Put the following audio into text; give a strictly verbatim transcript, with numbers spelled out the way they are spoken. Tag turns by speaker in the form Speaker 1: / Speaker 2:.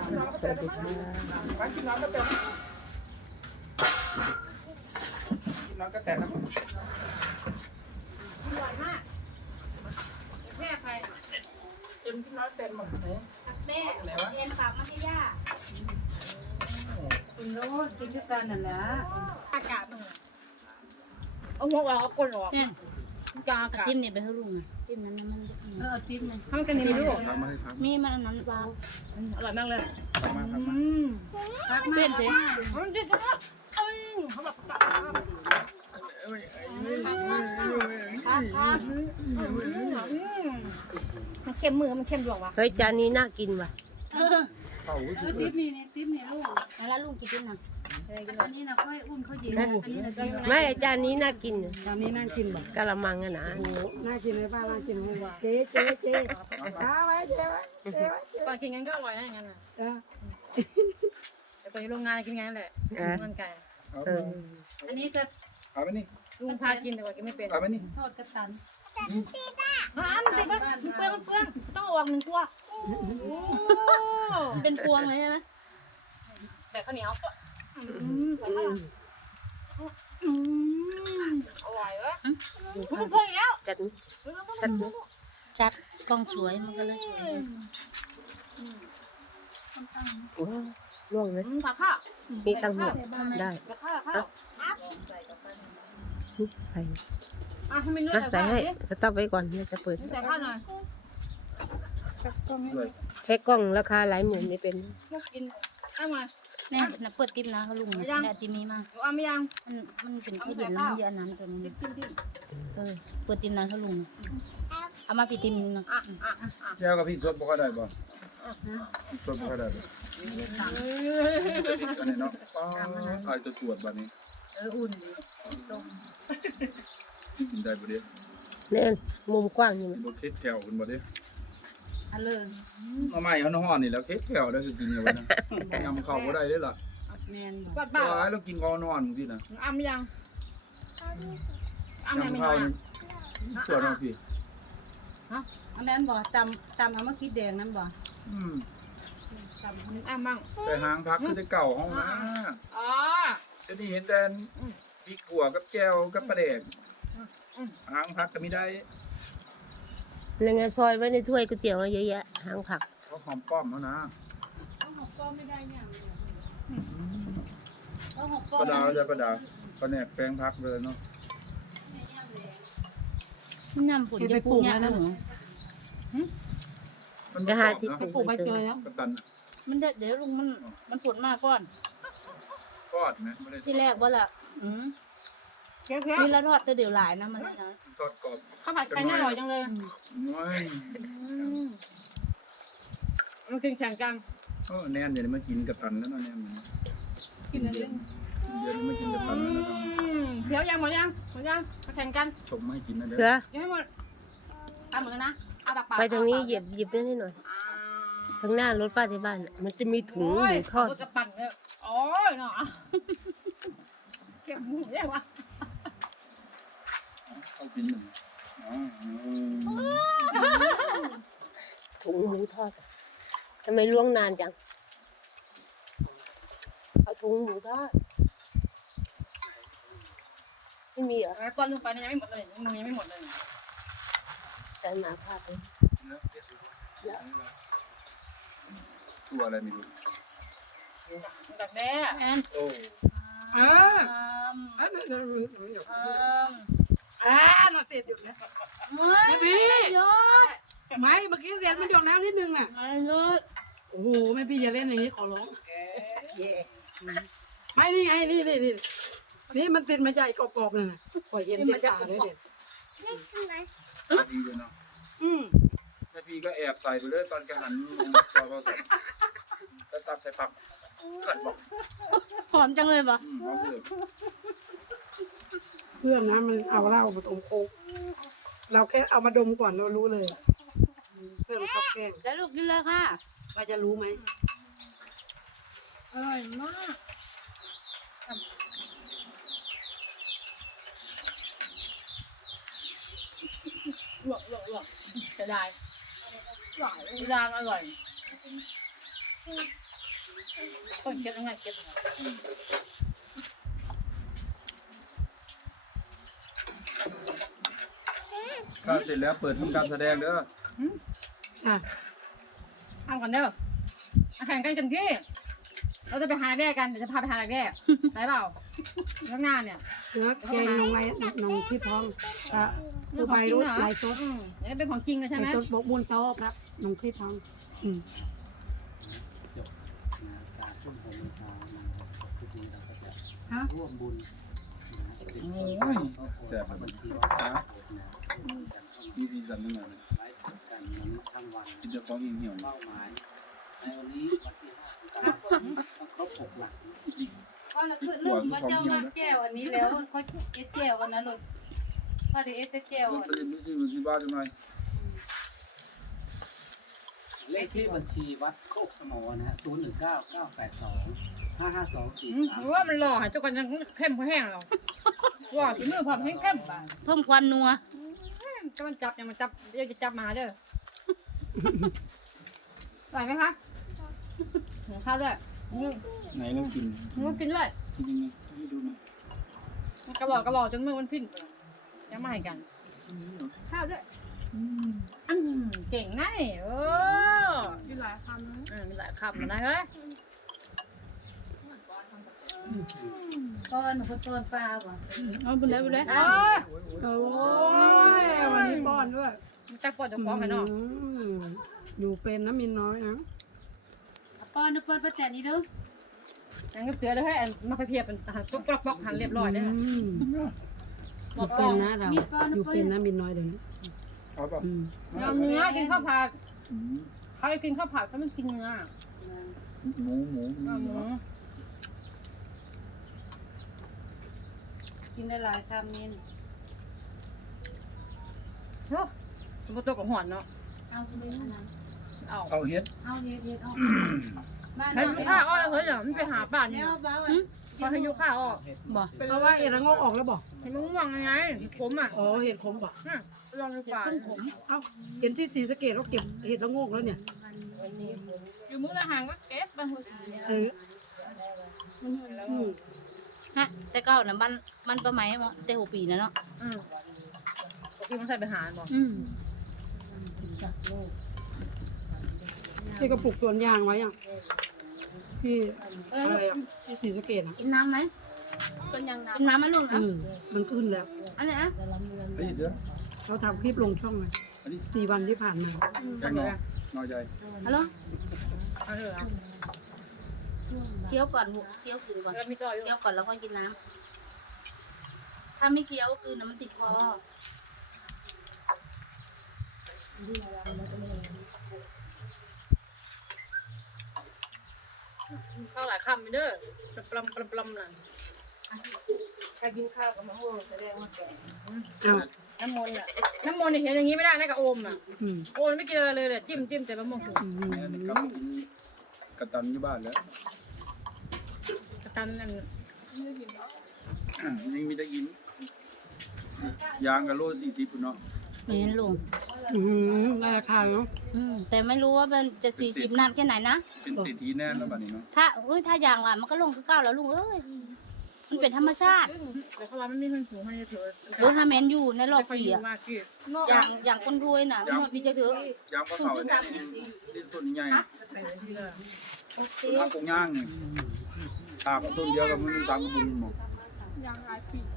Speaker 1: สวัสดีค่ะ
Speaker 2: ร้านกินน้ำก็แตกกินน้ำก็แตกนะ
Speaker 3: อร่อยมากแม่ใคร
Speaker 2: เต็มกินน้ำเต็มหมดเลย
Speaker 3: แม่เรียนฝากมาให้ย่า
Speaker 4: คุณโน้ตกินด้วยกันน่ะนะ
Speaker 3: อากาศมัน
Speaker 4: เอาหัวเอาก้นออก
Speaker 3: เนี่ย
Speaker 4: กากัด
Speaker 3: จิ้มนี่ไปให้ลุงอ่ะจิ้มนั้นมัน
Speaker 4: เออจิ้มเลย
Speaker 3: ทำกันนี่ลูก
Speaker 2: ทำมาให้ทำ
Speaker 3: มีมันอันนั้นวางอร่อยมากเลย
Speaker 2: ทำมาทำมา
Speaker 4: อืมรักมาก
Speaker 3: เป็นสิมันจิ้มจังเอ้ยเขาบอกมันเค็มมือมันเค็มดวงวะ
Speaker 1: เฮ้ยจานนี้น่ากินว่ะ
Speaker 3: เออ
Speaker 2: เข่าสุ
Speaker 4: เออ
Speaker 2: ดเล
Speaker 4: ติ๊
Speaker 2: ย
Speaker 4: บนี่นี่ติ๊บนี่ลูก
Speaker 3: แล้วลุงกินจิ้มนะ
Speaker 4: อันนี้นะค่อยอุ้มเขาเย็นอันนี้นะจิ้ม
Speaker 1: ไม่จานนี้น่ากิน
Speaker 4: ตอนนี้นั่งกินบ่
Speaker 1: กะละมังอะนะ
Speaker 4: น่ากินเลยป้าน่ากินเลยเจ๊เจ๊เจ๊เอาไว้เจ๊ไว้เจ๊ไว้
Speaker 3: ก่อนกินงั้นก็อร่อยนะอย่างนั้นอ่ะ
Speaker 4: เออ
Speaker 3: แต่ก่อนที่โรงงานกินงั้นแหละมันไก่
Speaker 1: เออ
Speaker 4: อันนี้จะ
Speaker 2: เอาไปนี่
Speaker 3: ลุงพากินแต่ว่ากินไม่เป็น
Speaker 2: เอาไปนี่
Speaker 4: ทอดกระตัน
Speaker 3: น้ำติดมันเปลืองเปลืองต้องออกหนึ่งตัวเป็นพวงเลยใช่ไหมแต่ข้าวเหนียวก็อร่อยเว้ยมันเพิ่มแล้ว
Speaker 1: จัดชัด
Speaker 3: จัดกล้องสวยมันก็เลยสวย
Speaker 1: โอ้ล่วงเลย
Speaker 3: ผักข้าว
Speaker 1: มีตังค์หมดได้
Speaker 3: ผักข้าวข้าว
Speaker 1: ใส่
Speaker 3: อ่ะให้มันเลือ
Speaker 1: นะ
Speaker 3: ด
Speaker 1: ใส่ให้สต๊อปไว้ก่อนเนี่ยจะเปิด
Speaker 3: ใส่ข้าวหน่อย
Speaker 2: เลย
Speaker 1: ใช้กล้องราคาหลายหมื่นไม่เป็น
Speaker 3: กินข้าวมาเนี่ยนะเปิดติ๊บนะเขาลุงแม่ติ๊บมีมาเอาไม่ยังมันมันเป็นข้าวเย็นน้ำเยอะน้ำตัวนี้เออเปิดติ๊บนั้นเขาลุงเอามาปิดติ๊บนึงนะ
Speaker 2: แก้วกับพี่สดบ่ค่อยได้บ่สดบ่ค่อยได้บ่อันนี้เนาะป้าไอ้ตัวตรวจบัดนี้
Speaker 4: เอออุ่น
Speaker 2: กินได้บ่เด้
Speaker 1: เนี่ยมุมกว้างอยู่มั้ย
Speaker 2: บ่เค็ดแก้วคุณบ่เด้
Speaker 4: อันเลย
Speaker 2: เอาใหม่เอาน้ำฮ้อนนี่แล้วเค็ดแก้วได้คือกินกันไว้นะยำเข้าบ่ได้เด้ล่ะ
Speaker 4: แมน
Speaker 3: ปัดบ้า
Speaker 2: ว้ายเรากินข้าวนอนพี่นะ
Speaker 3: อ้ำยังอ้ำยัง
Speaker 2: ยำ
Speaker 3: ไม่
Speaker 2: ข้าว
Speaker 3: ได้
Speaker 2: นี่ตรวจเอาพี่
Speaker 4: อันนั้นบ่ตำตำเอามาคิดแดงนั่นบ่
Speaker 2: อืม
Speaker 4: ตำ
Speaker 3: อ้ำมั่ง
Speaker 2: แต่หางพักคือจะเก่าห้องนะ
Speaker 3: อ๋อ
Speaker 2: จะนี่เห็นแต่พริกขั่วกับแก้วกับปลาแดกหางพักก็ไม่ได้
Speaker 1: แล้วไงซอยไว้ในถ้วยก๋วยเตี๋ยวเยอะแยะหางผัก
Speaker 2: เพราะหอมป้อมแล้วนะ
Speaker 4: เอาหกก้อนไม่ได้เนี่ยเอาหกก้อ
Speaker 2: ปลาน ดาวจะปลาดาวปลาแหนกแปลงพักเลยเนาะ
Speaker 3: ยำฝุ่นจะปลูกเนี่ยนะหนู
Speaker 2: มัน
Speaker 1: จะ
Speaker 2: ไม่
Speaker 1: หา
Speaker 2: หา
Speaker 1: ที่
Speaker 2: ที่
Speaker 1: ปลูก
Speaker 4: ปลูกใบ
Speaker 1: ใบ
Speaker 4: เต
Speaker 1: เต
Speaker 4: ย
Speaker 1: ย
Speaker 4: แล้ว
Speaker 2: กระตัน
Speaker 3: มันเดี๋ยวลุงมันมันฝุ่นมากก่อน
Speaker 2: ทอดนะไม่ได้
Speaker 3: ที่แรกว่าล่ะอืมนี่แล้วทอดแต่เดี๋ยวหลายนะมันนะ
Speaker 2: ทอดกรอบ
Speaker 3: ข้าวผัดไก่น่าอร่อยจังเลย
Speaker 2: น้อย
Speaker 3: มันกินแข่งกัน
Speaker 2: เออแนนเดี๋ยวนี้มากินกระตันแล้วเนาะแนน
Speaker 3: กินอะไร
Speaker 2: เดี๋ยวนี้มากินกระตันแล้วนะครับ
Speaker 3: เดี๋ยวยังหมดยังหมดยังมาแข่งกัน
Speaker 2: ชมให้กินนะเด้
Speaker 1: เสือ
Speaker 3: ยังไม่หมดทำเหมือนกันนะเอาปากเปล่า
Speaker 1: ไปทางนี้หยิบหยิบได้นิดหน่อยทางหน้ารถป้าที่บ้านน่ะมันจะมีถุงหมูทอด
Speaker 3: กระปั่นเนี่ยโอ้ยเนาะเก็บหมูได้วะ
Speaker 2: เข้ากินหนึ่งอ๋อ
Speaker 1: ถุงหมูทอดทำไมล่วงนานจังเอาถุงหมูทอดไม่มีเหรอ
Speaker 3: ก้อนลงไปเนี่ยยังไม่หมดเลยมือยังไม่หมดเลย
Speaker 1: ใส่หมาพาไป
Speaker 2: ตัวอะไรไม่รู้
Speaker 3: จากแด้แอน
Speaker 2: โอ้
Speaker 4: เออเออเดี๋ยวเดี๋ยวอ่ามาเสร็จหยุดนะ
Speaker 3: ไม่พี่ยอด
Speaker 4: ไม่เมื่อกี้เสร็จมันหยุดแล้วนิดนึงน่ะ
Speaker 3: อะไรยอด
Speaker 4: โอ้โหแม่พี่อย่าเล่นอย่างนี้ขอร้องไม่นี่ไงนี่นี่นี่นี่มันติดมาใหญ่กรอบๆเลยนะปล่อยเย็นเด็ดขาเลยเด็ด
Speaker 2: ดีเลยเนาะ
Speaker 4: อืม
Speaker 2: แม่พี่ก็แอบใส่ไปเลยตอนกระหันจอเขาใส่แล้วตักใส่ปักเกิดบอก
Speaker 3: หอมจังเลยปะ
Speaker 2: อืมเอาเถอะ
Speaker 4: เพื่อนนะมันเอาเหล้ามาต้มโคกเราแค่เอามาดมก่อนเรารู้เลย เพื่อนมันชอบแกล้ง
Speaker 3: แล้วลูกกินเลยค่ะ
Speaker 4: ว่าจะรู้ไหม
Speaker 3: อร่อยมากหลวกหลวกหลวกจะได้จะได้อร่อยต้นเก็บยังไงเก็บ
Speaker 2: ข้าวเสร็จแล้วเปิดทำการแสดงเด้อ
Speaker 4: อ่ะ
Speaker 3: เอากันเด้อแข่งกันกันที่เราจะไปหาแด้กันเดี๋ยวจะพาไปหาแด้ไปเปล่าข้างหน้าเนี่ย
Speaker 4: เสือแกงน้องไว้น้องพี่พองอ่ะผู้ใบรุ่นลายสด
Speaker 3: อืมนี่เป็นของจริงเลยใช่ไหม
Speaker 4: ลายสดบกบุญโต๊ะครับน้องพี่พองอืม
Speaker 5: จบนะการต้นโพธิ์เช้านะครับคลิปนี้เราก็จะ
Speaker 4: ฮะ
Speaker 5: ร่วมบุญนะเป็น
Speaker 2: โอ้ยแซ่บแบบนี้ฮะมีสีสันนิดหน่อยนะ
Speaker 5: ไลฟ์สดกันนั้นทั้งวัน
Speaker 2: กินแต่ของเหี่ยวๆ
Speaker 5: เป้าหมายในวันนี้วันที่ห้าต้องครบหกหลัก
Speaker 6: ก็แล้วคือลืมว่าเจ้ามาแก้วอันนี้แล้วเขาเอ็ดแก้วอันนั้นเลยพอดีเอ็ดแต่แก้ว
Speaker 2: รถ
Speaker 6: อัน
Speaker 2: ไปเรียนที่อยู่ที่บ้านจังไง
Speaker 5: เลขที่บัญชีวัดโคกสมอนะฮะศูนย์หนึ่งเก้าเก้าแปดสองห้าห้าสองสี่
Speaker 3: อืม
Speaker 5: สาม
Speaker 3: หรือว่ามันหล่อเจ้ากันยังเข้มพอแห้งเราว่าฝีมือความแห้งเข้มป่ะเพิ่มควันนัวก็มันจับเนี่ยมันจับเดี๋ยวจะจับมาเด้อไหวไหมคะหัวข้าวด้วยอืม
Speaker 2: ไหนเรากิน
Speaker 3: หนูกินด้วย
Speaker 2: จริงๆให้ดูหน่อย
Speaker 3: กระบอกกระบอกจนมือมันพิ้นจะมาให้กัน ข้าวด้วยอืมเก่งไงโอ้
Speaker 6: มีหลายคำนะ
Speaker 3: เออมีหลายคำนะเฮ้ย
Speaker 6: ป้อนหนูก็ป้อนปลาบ่
Speaker 3: เอาบุญเลยบุญเลย
Speaker 4: โอ้ยวันนี้ป้อนด้วย
Speaker 3: มันจักปอดจะฟ้องกันเนาะ
Speaker 4: อืมอยู่เป็นน้ำมินน้อยนะ
Speaker 6: ป้อนหนูป้อนป้าแตนนี่เด้อ
Speaker 3: ยังก็เตือนเลยให้มาเพียบเป็นตุ๊กปลอกปลอกหันเรียบร้อยเนี่ย
Speaker 4: มอยู่เป็นนะเราอยู่เป็นน้ำมินน้อยเดี๋ยวนี้
Speaker 2: เอาป่ะ
Speaker 4: อืม
Speaker 3: ยอมเนื้อกินข้าวผัด
Speaker 2: อืม
Speaker 3: ใครกินข้าวผัดเขาไม่กินเนื้อ
Speaker 2: หมูหมูหมู
Speaker 3: เอาหมู
Speaker 6: กินได้หลายคำนี่
Speaker 3: โอ้สมมติตัวกับหอนเนาะ
Speaker 6: เอาไปเลยนะ
Speaker 3: เอา
Speaker 2: เอาเฮ็ด
Speaker 6: เอาเฮ็ดเฮ็ดเอาบ้าน
Speaker 3: ให้ข้าวอ้อยเฮ้ยเดี๋ยวมันไปหาป่านี่
Speaker 6: แนวบ้า
Speaker 3: พอให้ยุข้าวออก
Speaker 4: บ่เพราะว่าเอ็ดระโงกออกแล้วบอก
Speaker 3: เห็นมันม่วงยังไงผมอ่ะ
Speaker 4: อ๋อเห็ดขมบ่
Speaker 3: ลองดูป่า
Speaker 4: เอ้าเห็นที่ศรีสะเกดเขาเก็บเห็ดระโงกแล้วเนี่ย
Speaker 3: อยู่มุกดาหารก็เก็บไปหัวสี
Speaker 4: เอออืม
Speaker 7: ฮะแต่เก้าน่ะมันมันประไหมมั้งแต่หัวปีนะเนาะ
Speaker 3: อืมกินมันใส่ไปหารบอก
Speaker 7: อืม
Speaker 4: ที่กระปุกสวนยางไว้อ่ะที่อะไรอ่ะที่ศรีสะเกดอ่ะ
Speaker 7: กินน้ำไหม
Speaker 3: ต้นยังน้
Speaker 7: กินน้ำไหมลูก
Speaker 4: เอ
Speaker 7: นะ
Speaker 4: อมันขึ้นแล้ว
Speaker 7: อันนี้อ่ะ
Speaker 2: เฮ้ยเดี๋ยว
Speaker 4: เราทำคลิปลงช่องเลย
Speaker 2: อันนี้
Speaker 4: สี่วันที่ผ่านมา
Speaker 2: แกงหน่อหน่อใหญ่
Speaker 7: ฮัลโหล
Speaker 3: ำเอาเลยเหรอ
Speaker 7: เคี้ยวก่อนลูกเคี้ยวกินก่อน
Speaker 3: แล้วมีต่ออยู่
Speaker 7: เคี้ยวก่อนแล้วค่อยกินน้ำถ้าไม่เคี้ยวคือน้ำมันติดคอ
Speaker 3: ข้าวหลายคำไปเด้อปลำปลำปลำน่ะ
Speaker 6: ใครกินข้าวกับมะม่วงแสดงว่าแก่
Speaker 4: อ้าว
Speaker 3: น้ำมนต์อ่ะน้ำมนต์เนี่ยเห็นอย่างนี้ไม่ได้นะกับโอมอ่ะ
Speaker 4: อืม
Speaker 3: โอมไม่เจอเลยเลยจิ้มจิ้มแต่มะม่วงสุก
Speaker 4: อืม
Speaker 2: แม่นี่กลับไปกินกระตันอยู่บ้านแล้ว
Speaker 3: กระตันนั่น
Speaker 2: ยังมีได้กินยางกับโลสี่สิบเนาะ
Speaker 7: ไม่เห็นลุง
Speaker 4: อืมได้ราคาเนาะ
Speaker 7: อืมแต่ไม่รู้ว่ามันจะสี่สิบนานแค่ไหนนะ
Speaker 2: เป็นเศรษฐีแน่แล้วบัดนี้เนาะ
Speaker 7: ถ้าเอ้ยถ้าอย่างว่ามันก็ลงคือเก้าแล้วลุงเอ้ยมันเป็นธรรมชาติ
Speaker 3: แต่เขาว่ามันไม่ขึ้นสูงมันจะถือ
Speaker 7: โดยถ้าแมนอยู่ในรอบ
Speaker 3: ค่อย
Speaker 7: ปี
Speaker 3: ยื
Speaker 7: อะ
Speaker 3: มากกี่
Speaker 7: อย่างอย่างคนรวยน่ะไม่หมดปีจะถือย
Speaker 2: างก็เผาเนี่ยที่ต้นใหญ่
Speaker 3: ใส่ที่เลย
Speaker 7: โอเค
Speaker 2: ต้นกงย่างนี่ตากต้นเดียวกับมันตามกระบุนหมด
Speaker 6: ยางหลายปี